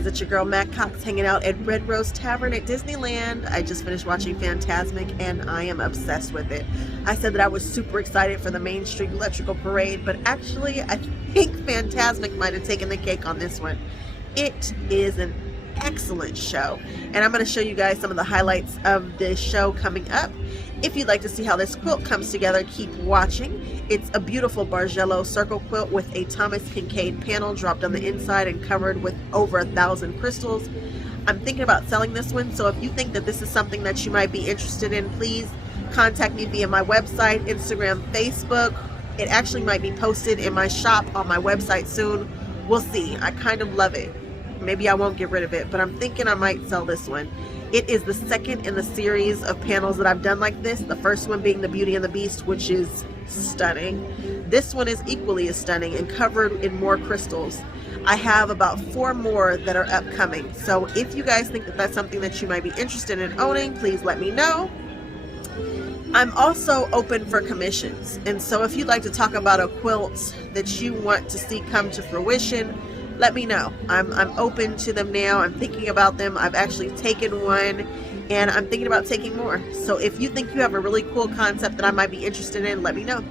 guys, it's your girl Mac Cox hanging out at Red Rose Tavern at Disneyland. I just finished watching Fantasmic and I am obsessed with it. I said that I was super excited for the Main Street Electrical Parade, but actually I think Fantasmic might have taken the cake on this one. It is an excellent show, and I'm going to show you guys some of the highlights of this show coming up. If you'd like to see how this quilt comes together, keep watching. It's a beautiful Bargello circle quilt with a Thomas Kincaid panel dropped on the inside and covered with over 1,000 crystals. I'm thinking about selling this one, so if you think that this is something that you might be interested in, please contact me via my website, Instagram, Facebook. It actually might be posted in my shop on my website soon. We'll see. I kind of love it. Maybe I won't get rid of it, but I'm thinking I might sell this one. It is the second in the series of panels that I've done like this. The first one being the Beauty and the Beast, which is stunning. This one is equally as stunning and covered in more crystals. I have about 4 more that are upcoming. So if you guys think that that's something that you might be interested in owning, please let me know. I'm also open for commissions. And so if you'd like to talk about a quilt that you want to see come to fruition, let me know. I'm open to them now. I'm thinking about them. I've actually taken one and I'm thinking about taking more. So if you think you have a really cool concept that I might be interested in, let me know.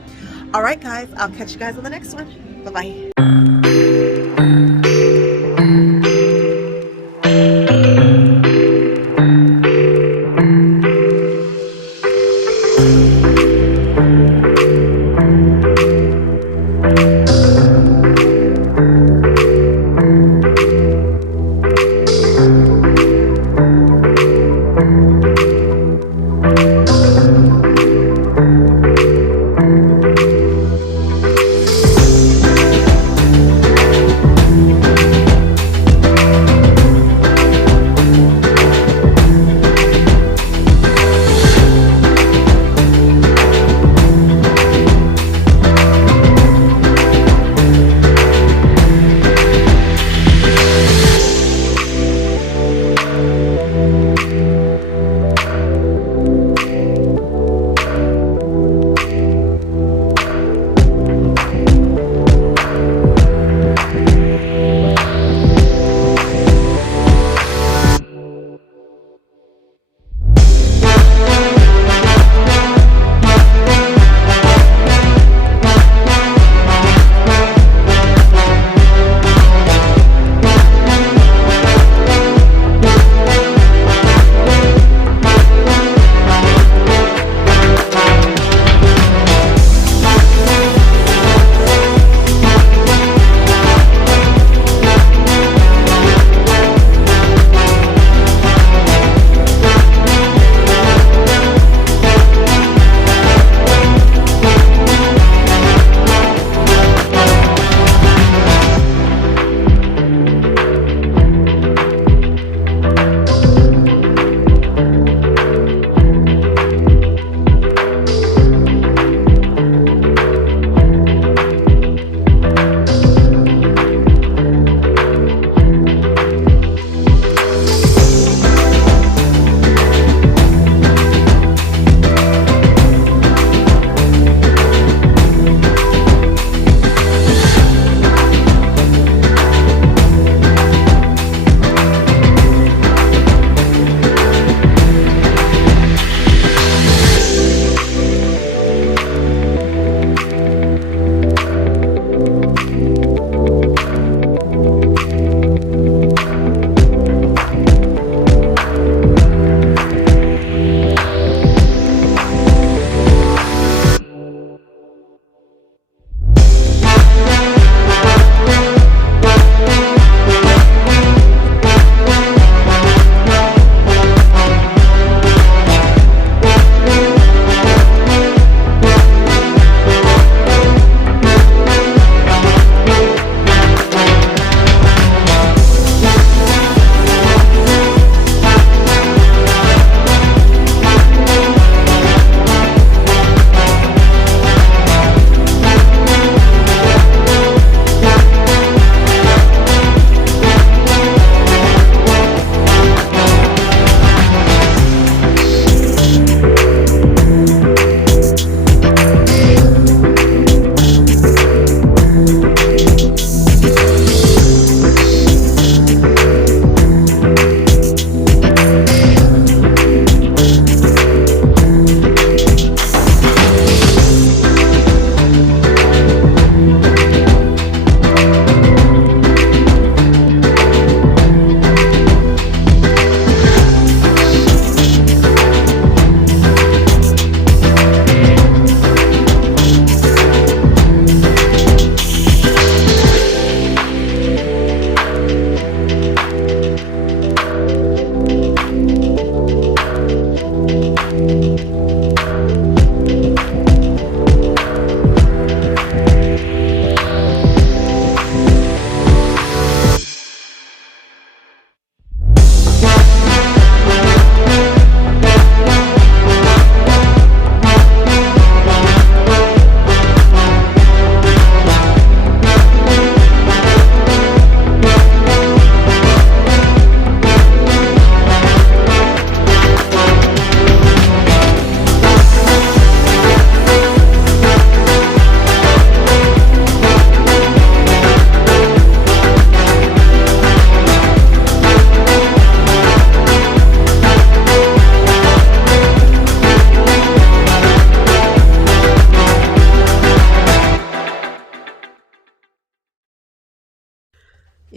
All right, guys, I'll catch you guys on the next one. Bye-bye.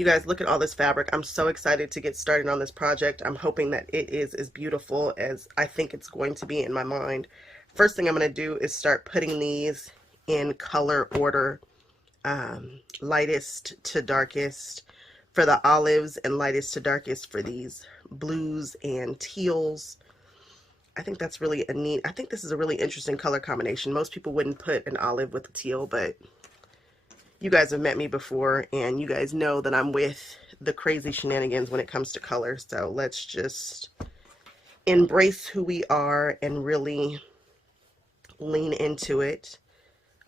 You guys, look at all this fabric. I'm so excited to get started on this project. I'm hoping that it is as beautiful as I think it's going to be in my mind. First thing I'm going to do is start putting these in color order, lightest to darkest for the olives and lightest to darkest for these blues and teals. I think that's really a neat, I think this is a really interesting color combination. Most people wouldn't put an olive with a teal, but you guys have met me before and you guys know that I'm with the crazy shenanigans when it comes to color. So let's just embrace who we are and really lean into it.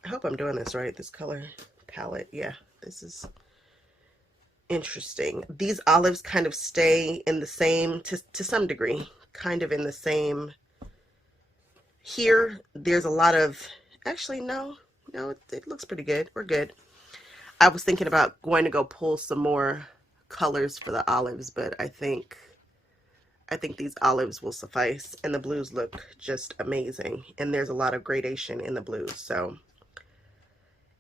I hope I'm doing this right, this color palette. Yeah, this is interesting. These olives kind of stay in the same, to some degree, kind of in the same. Here, there's a lot of, actually, no, it looks pretty good. We're good. I was thinking about going to go pull some more colors for the olives, but I think these olives will suffice, and the blues look just amazing, and there's a lot of gradation in the blues. So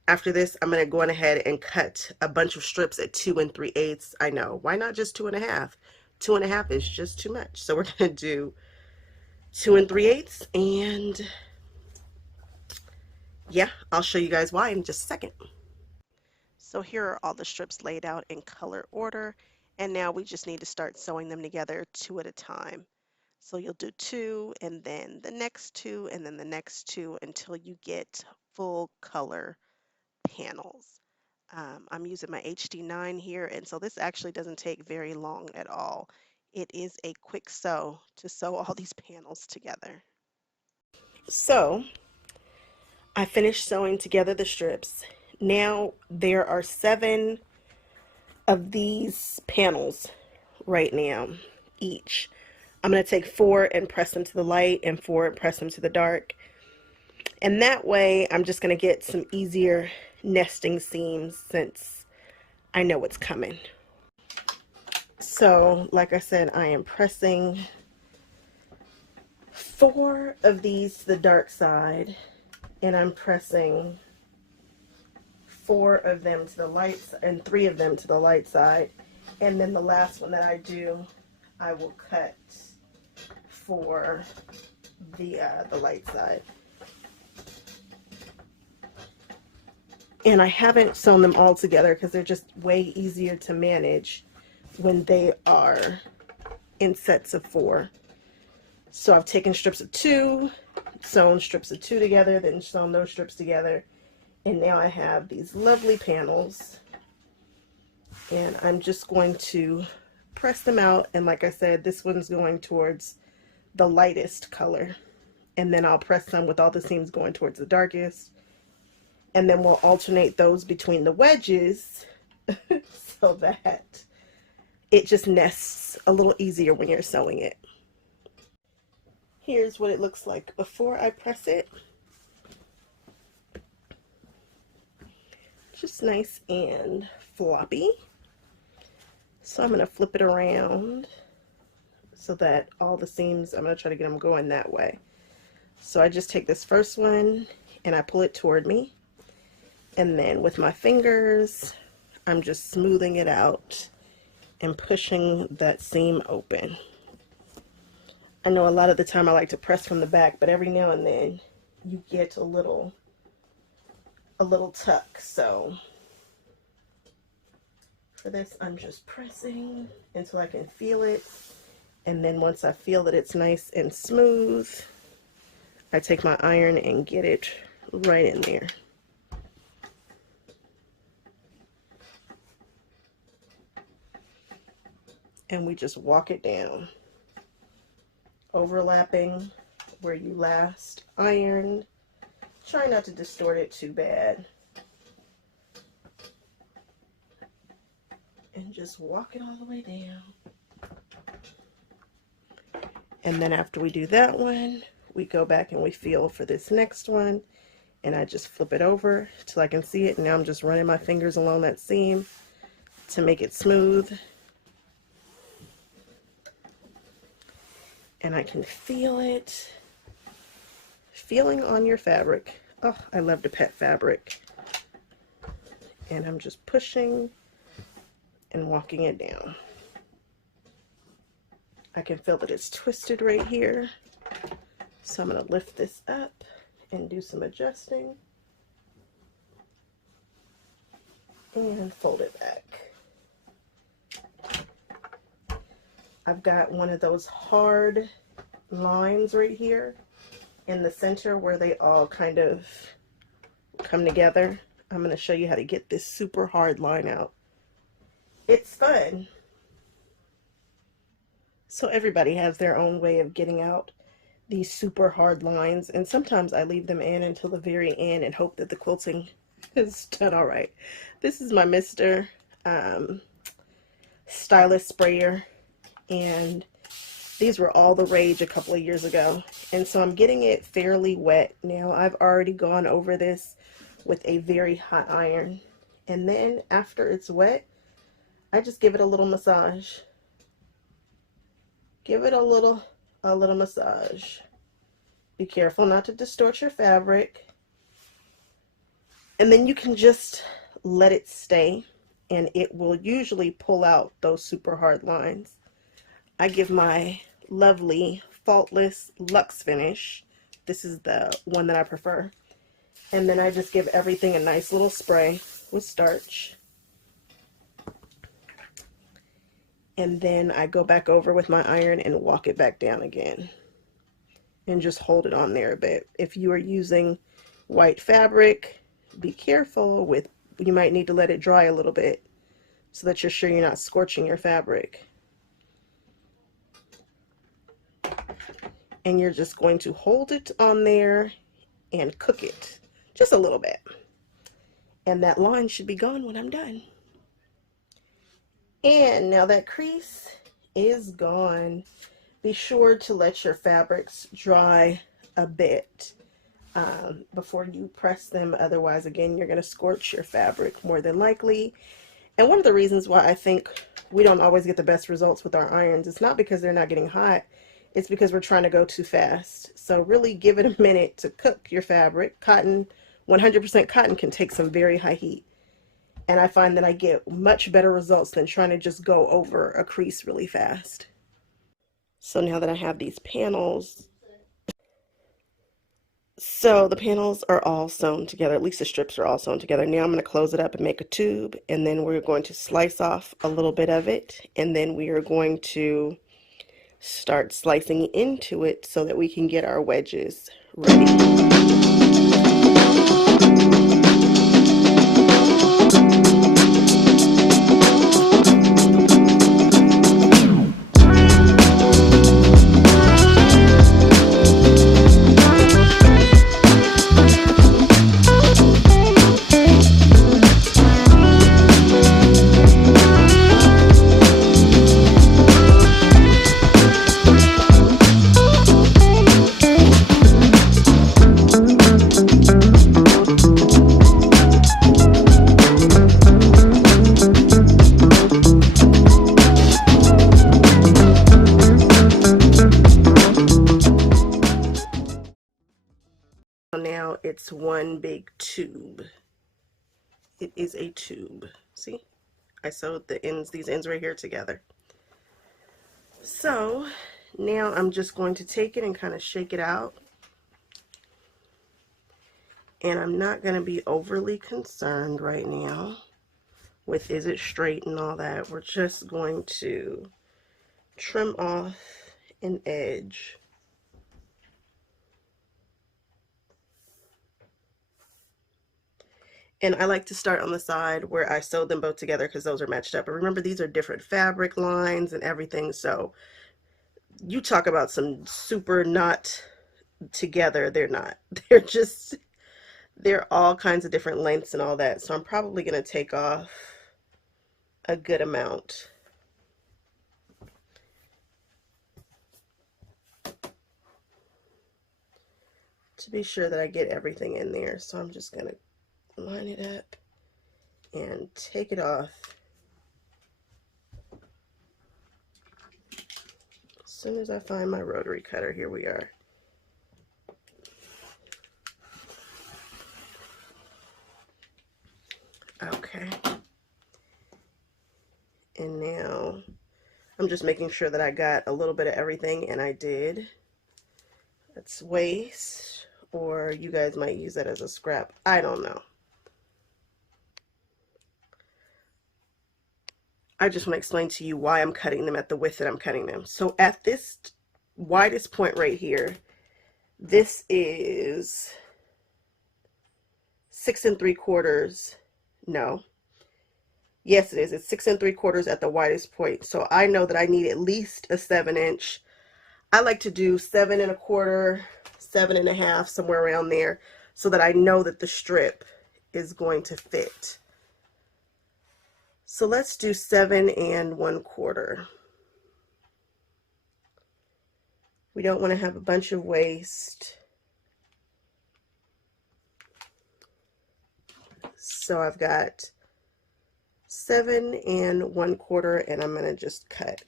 after this, I'm going to go on ahead and cut a bunch of strips at 2 3/8. I know, why not just 2 1/2? 2 1/2 is just too much. So we're going to do 2 3/8, and yeah, I'll show you guys why in just a second. So here are all the strips laid out in color order, and now we just need to start sewing them together 2 at a time. So you'll do 2 and then the next 2 and then the next 2 until you get full color panels. I'm using my HD9 here, and so this actually doesn't take very long at all. It is a quick sew to sew all these panels together. So I finished sewing together the strips. Now there are 7 of these panels right now each. I'm going to take 4 and press them to the light and 4 and press them to the dark. And that way I'm just going to get some easier nesting seams since I know what's coming. So like I said, I am pressing 4 of these to the dark side, and I'm pressing 4 of them to the light and 3 of them to the light side, and then the last one that I do, I will cut for the light side. And I haven't sewn them all together because they're just way easier to manage when they are in sets of 4. So I've taken strips of 2, sewn strips of 2 together, then sewn those strips together, and now I have these lovely panels, and I'm just going to press them out. And like I said, this one's going towards the lightest color, and then I'll press some with all the seams going towards the darkest, and then we'll alternate those between the wedges so that it just nests a little easier when you're sewing it. Here's what it looks like before I press it. Just nice and floppy. So I'm going to flip it around so that all the seams, I'm going to try to get them going that way. So I just take this first one and I pull it toward me, and then with my fingers I'm just smoothing it out and pushing that seam open. I know a lot of the time I like to press from the back, but every now and then you get a little tuck. So for this, I'm just pressing until I can feel it, and then once I feel that it's nice and smooth, I take my iron and get it right in there. And we just walk it down, overlapping where you last ironed. Try not to distort it too bad. And just walk it all the way down. And then after we do that one, we go back and we feel for this next one, and I just flip it over till I can see it. And now I'm just running my fingers along that seam to make it smooth. And I can feel it. Feeling on your fabric. Oh, I love to pet fabric. And I'm just pushing and walking it down. I can feel that it's twisted right here. So I'm going to lift this up and do some adjusting. And fold it back. I've got one of those hard lines right here in the center where they all kind of come together. I'm going to show you how to get this super hard line out. It's fun. So everybody has their own way of getting out these super hard lines, and sometimes I leave them in until the very end and hope that the quilting is done all right. This is my Mr. Stylist sprayer, and these were all the rage a couple of years ago, and so I'm getting it fairly wet now. I've already gone over this with a very hot iron, and then after it's wet, I just give it a little massage. Give it a little massage. Be careful not to distort your fabric. And then you can just let it stay, and it will usually pull out those super hard lines. I give my lovely Faultless Luxe finish. This is the one that I prefer. And then I just give everything a nice little spray with starch. And then I go back over with my iron and walk it back down again. And just hold it on there a bit. If you are using white fabric, be careful with, you might need to let it dry a little bit so that you're sure you're not scorching your fabric. And you're just going to hold it on there and cook it just a little bit. And that line should be gone when I'm done. And now that crease is gone. Be sure to let your fabrics dry a bit before you press them. Otherwise, again, you're going to scorch your fabric more than likely. And one of the reasons why I think we don't always get the best results with our irons, it's not because they're not getting hot. It's because we're trying to go too fast. So really give it a minute to cook your fabric. Cotton, 100% cotton can take some very high heat. And I find that I get much better results than trying to just go over a crease really fast. So now that I have these panels, so the panels are all sewn together, at least the strips are all sewn together. Now I'm going to close it up and make a tube, and then we're going to slice off a little bit of it, and then we are going to start slicing into it so that we can get our wedges ready. Now it's one big tube. It is a tube. See? I sewed the ends, these ends right here together. So now I'm just going to take it and kind of shake it out. And I'm not going to be overly concerned right now with is it straight and all that. We're just going to trim off an edge. And I like to start on the side where I sewed them both together because those are matched up. But remember, these are different fabric lines and everything. So you talk about some super not together. They're not. They're all kinds of different lengths and all that. So I'm probably going to take off a good amount. To be sure that I get everything in there. So I'm just going to line it up and take it off. As soon as I find my rotary cutter, here we are. Okay. And now I'm just making sure that I got a little bit of everything, and I did. That's waste, or you guys might use that as a scrap. I don't know. I just want to explain to you why I'm cutting them at the width that I'm cutting them. So at this widest point right here, this is 6 3/4. No. Yes, it is. It's 6 3/4 at the widest point. So I know that I need at least a 7-inch. I like to do 7 1/4, 7 1/2, somewhere around there, so that I know that the strip is going to fit. So let's do 7 1/4. We don't want to have a bunch of waste. So I've got 7 1/4, and I'm going to just cut.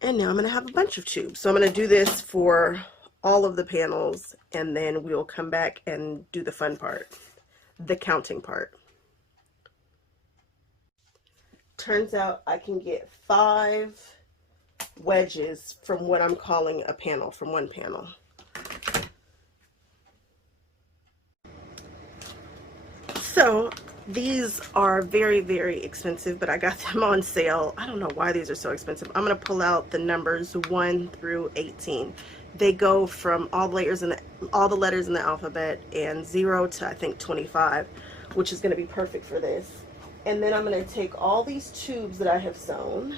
And now I'm going to have a bunch of tubes. So I'm going to do this for all of the panels, and then we'll come back and do the fun part, the counting part. Turns out I can get 5 wedges from what I'm calling a panel, from one panel. So these are very, very expensive, but I got them on sale. I don't know why these are so expensive. I'm going to pull out the numbers 1 through 18. They go from all the letters in the alphabet, and 0 to I think 25, which is going to be perfect for this. And then I'm going to take all these tubes that I have sewn.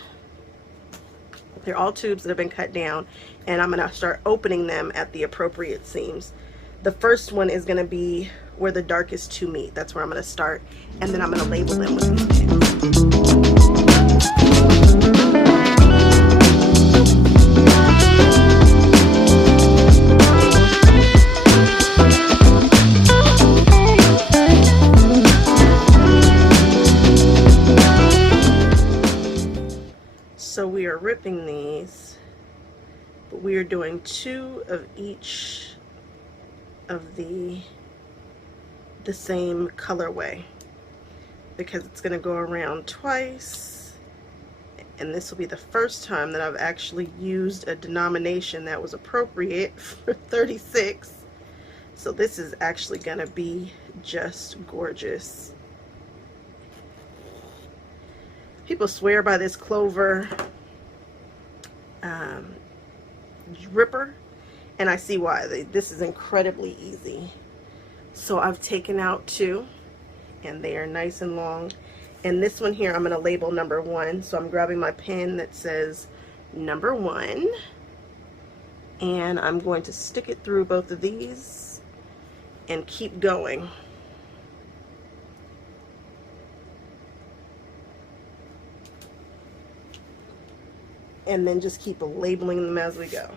They're all tubes that have been cut down, and I'm going to start opening them at the appropriate seams. The first one is going to be where the darkest two meet. That's where I'm going to start, and then I'm going to label them with these tubes. So we are ripping these, but we are doing 2 of each of the same colorway, because it's going to go around twice, and this will be the first time that I've actually used a denomination that was appropriate for 36. So this is actually going to be just gorgeous. People swear by this clover ripper, and I see why. This is incredibly easy. So I've taken out 2, and they are nice and long. And this one here, I'm going to label number 1. So I'm grabbing my pen that says number 1, and I'm going to stick it through both of these and keep going. And then just keep labeling them as we go.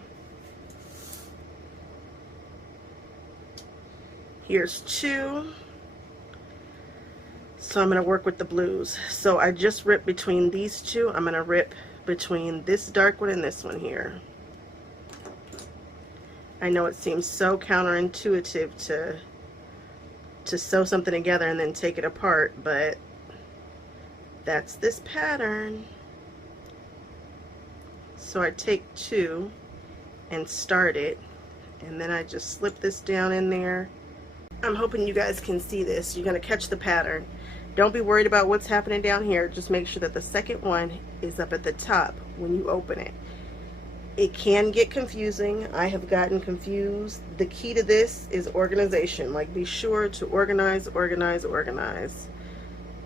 Here's 2. So I'm going to work with the blues. So I just ripped between these 2. I'm going to rip between this dark one and this one here. I know it seems so counterintuitive to sew something together and then take it apart, but that's this pattern. So I take 2 and start it, and then I just slip this down in there. I'm hoping you guys can see this. You're going to catch the pattern. Don't be worried about what's happening down here. Just make sure that the second one is up at the top when you open it. It can get confusing. I have gotten confused. The key to this is organization. Like, be sure to organize, organize, organize.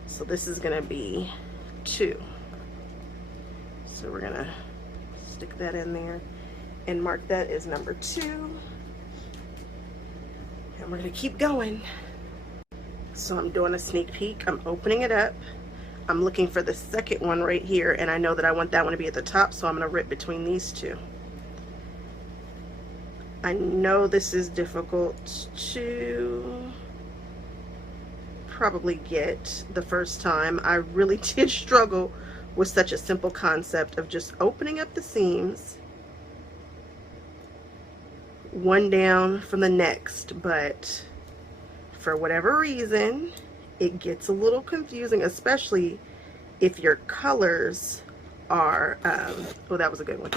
So this is going to be 2. So we're going to stick that in there and mark that as number 2. And we're going to keep going. So I'm doing a sneak peek. I'm opening it up. I'm looking for the second one right here, and I know that I want that one to be at the top, so I'm going to rip between these 2. I know this is difficult to probably get the first time. I really did struggle with such a simple concept of just opening up the seams, one down from the next, but for whatever reason it gets a little confusing, especially if your colors are, oh, that was a good one.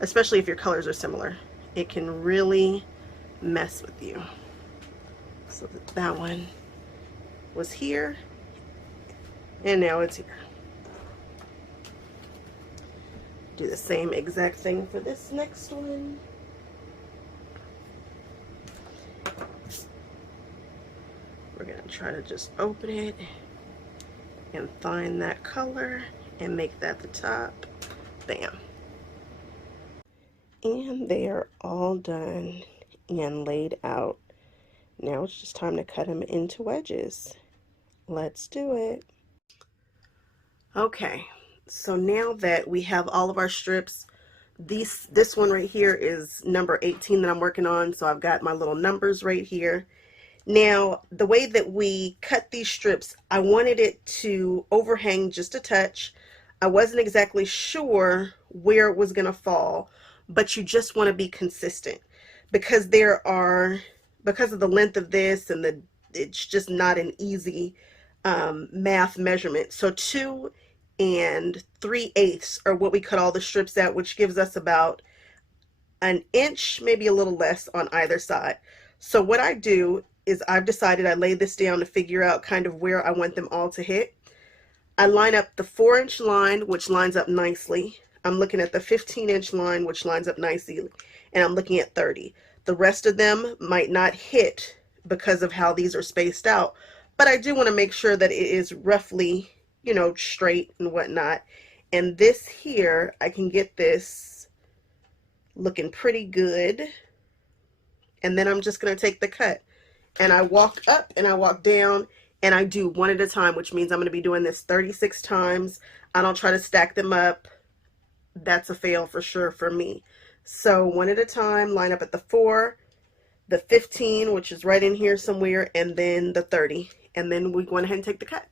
Especially if your colors are similar. It can really mess with you. So that one was here, and now it's here. Do the same exact thing for this next one. We're gonna try to just open it and find that color and make that the top. Bam. And they are all done and laid out. Now it's just time to cut them into wedges. Let's do it. Okay, so now that we have all of our strips, this one right here is number 18 that I'm working on, so I've got my little numbers right here. Now, the way that we cut these strips, I wanted it to overhang just a touch. I wasn't exactly sure where it was going to fall, but you just want to be consistent because because of the length of this and it's just not an easy math measurement. So 2 3/8 are what we cut all the strips at, which gives us about an inch, maybe a little less on either side. So what I do is I've decided I lay this down to figure out kind of where I want them all to hit. I line up the 4-inch line, which lines up nicely. I'm looking at the 15-inch line, which lines up nicely, and I'm looking at 30. The rest of them might not hit because of how these are spaced out, but I do want to make sure that it is roughly, you know, straight and whatnot. And this here, I can get this looking pretty good. And then I'm just going to take the cut. And I walk up and I walk down and I do one at a time, which means I'm going to be doing this 36 times. I don't try to stack them up. That's a fail for sure for me. So one at a time, line up at the 4, the 15, which is right in here somewhere, and then the 30. And then we go ahead and take the cut.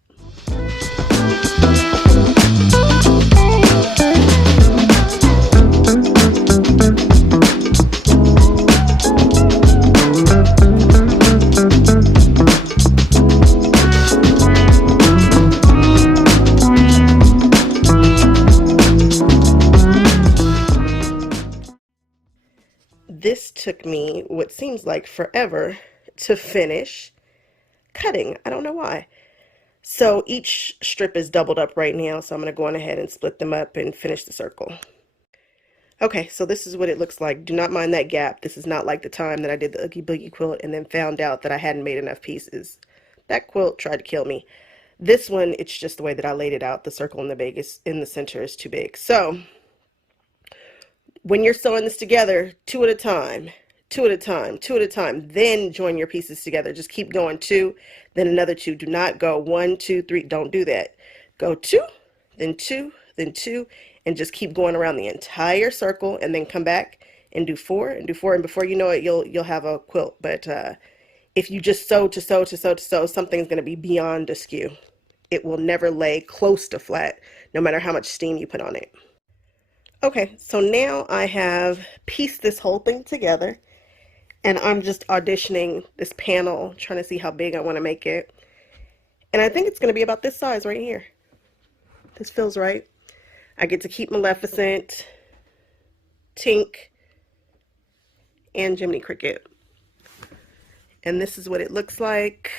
This took me what seems like forever to finish cutting. I don't know why. So each strip is doubled up right now, so I'm going to go on ahead and split them up and finish the circle. Okay, so this is what it looks like. Do not mind that gap. This is not like the time that I did the Oogie Boogie quilt and then found out that I hadn't made enough pieces. That quilt tried to kill me. This one, it's just the way that I laid it out. The circle in the center is too big. So when you're sewing this together, 2 at a time, 2 at a time, 2 at a time, then join your pieces together. Just keep going 2, then another 2. Do not go 1, 2, 3. Don't do that. Go 2, then 2, then 2, and just keep going around the entire circle, and then come back and do 4 and do 4, and before you know it, you'll have a quilt. But if you just sew to sew to sew to sew, something's going to be beyond askew. It will never lay close to flat, no matter how much steam you put on it. Okay, so now I have pieced this whole thing together, and I'm just auditioning this panel, trying to see how big I want to make it. And I think it's going to be about this size right here. This feels right. I get to keep Maleficent, Tink, and Jiminy Cricket. And this is what it looks like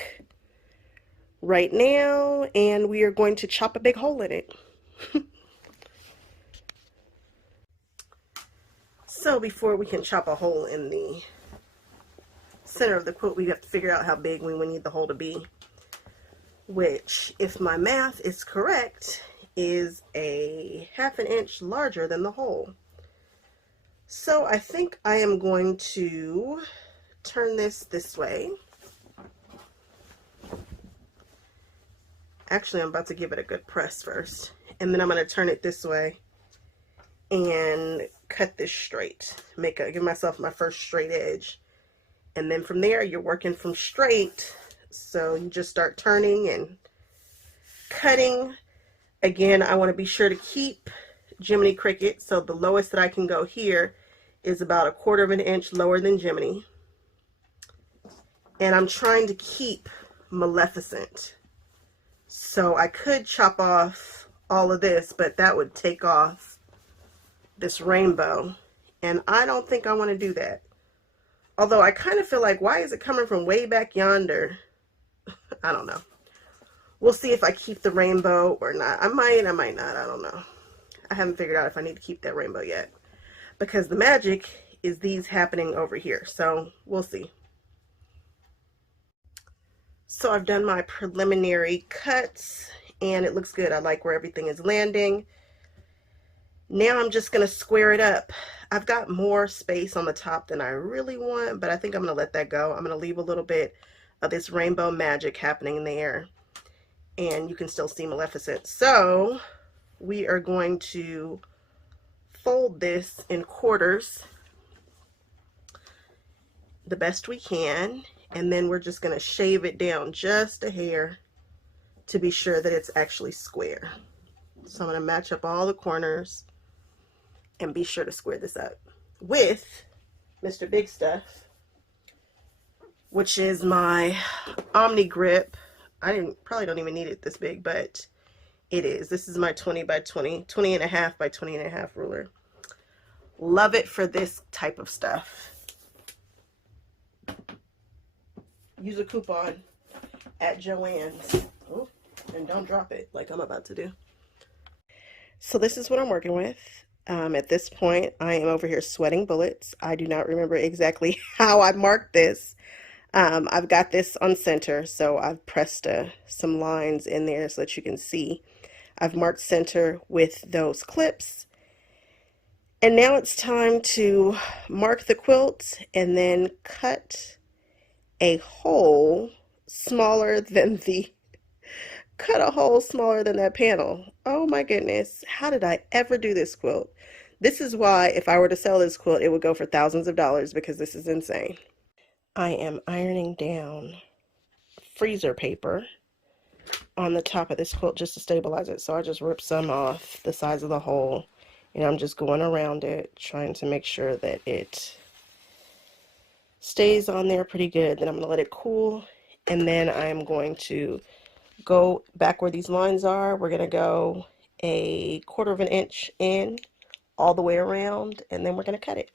right now, and we are going to chop a big hole in it. So before we can chop a hole in the center of the quilt, we have to figure out how big we need the hole to be, which, if my math is correct, is a ½ an inch larger than the hole. So I think I am going to turn this way. Actually, I'm about to give it a good press first, and then I'm going to turn it this way and cut this straight. Give myself my first straight edge, and then from there you're working from straight, so you just start turning and cutting. Again, I want to be sure to keep Jiminy Cricket, so the lowest that I can go here is about 1/4 of an inch lower than Jiminy, and I'm trying to keep Maleficent. So I could chop off all of this, but that would take off this rainbow. And I don't think I want to do that. Although I kind of feel like, why is it coming from way back yonder? I don't know. We'll see if I keep the rainbow or not. I might not. I don't know. I haven't figured out if I need to keep that rainbow yet. Because the magic is these happening over here. So we'll see. So I've done my preliminary cuts and it looks good. I like where everything is landing. Now I'm just going to square it up. I've got more space on the top than I really want, but I think I'm going to let that go. I'm going to leave a little bit of this rainbow magic happening there. And you can still see Maleficent. So we are going to fold this in quarters the best we can. And then we're just going to shave it down just a hair to be sure that it's actually square. So I'm going to match up all the corners and be sure to square this up with Mr. Big Stuff, which is my Omni Grip. I probably don't even need it this big, but it is. This is my 20 by 20, 20 and a half by 20 and a half ruler. Love it for this type of stuff. Use a coupon at Joann's. Oh, and don't drop it like I'm about to do. So this is what I'm working with. At this point, I am over here sweating bullets. I do not remember exactly how I marked this. I've got this on center, so I've pressed some lines in there so that you can see. I've marked center with those clips. And now it's time to mark the quilt and then cut a hole smaller than that panel. Oh my goodness, how did I ever do this quilt? This is why if I were to sell this quilt, it would go for thousands of dollars, because this is insane. I am ironing down freezer paper on the top of this quilt just to stabilize it. So I just ripped some off the size of the hole, and I'm just going around it, trying to make sure that it stays on there pretty good. Then I'm going to let it cool, and then I'm going to go back where these lines are. We're going to go 1/4 of an inch in all the way around, and then we're going to cut it.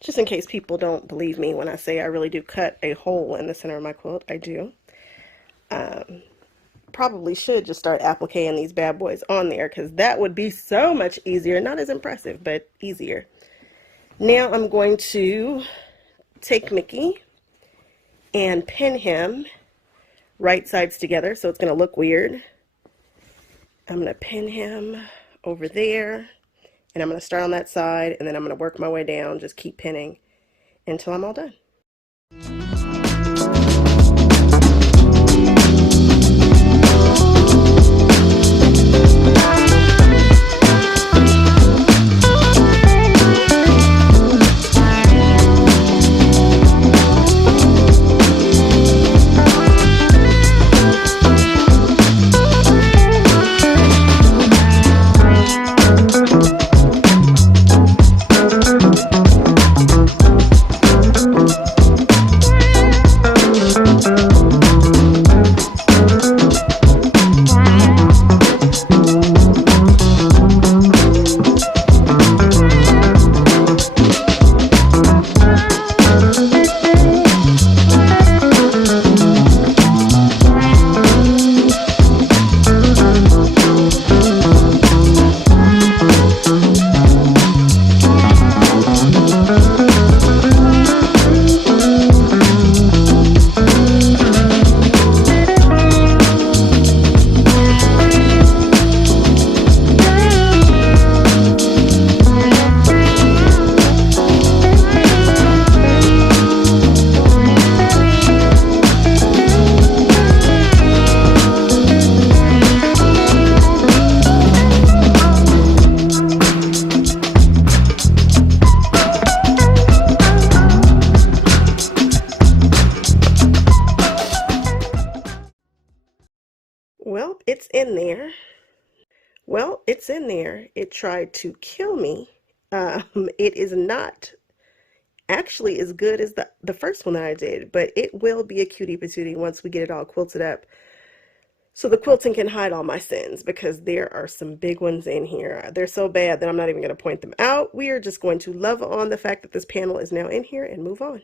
Just in case people don't believe me when I say I really do cut a hole in the center of my quilt, I do. Probably should just start appliquing these bad boys on there, because that would be so much easier. Not as impressive, but easier. Now I'm going to take Mickey and pin him right sides together, so it's going to look weird. I'm going to pin him over there, and I'm going to start on that side, and then I'm going to work my way down, just keep pinning until I'm all done. Well, it's in there. Well, it's in there. It tried to kill me. It is not actually as good as the first one that I did, but it will be a cutie patootie once we get it all quilted up. So the quilting can hide all my sins because there are some big ones in here. They're so bad that I'm not even going to point them out. We are just going to love on the fact that this panel is now in here and move on.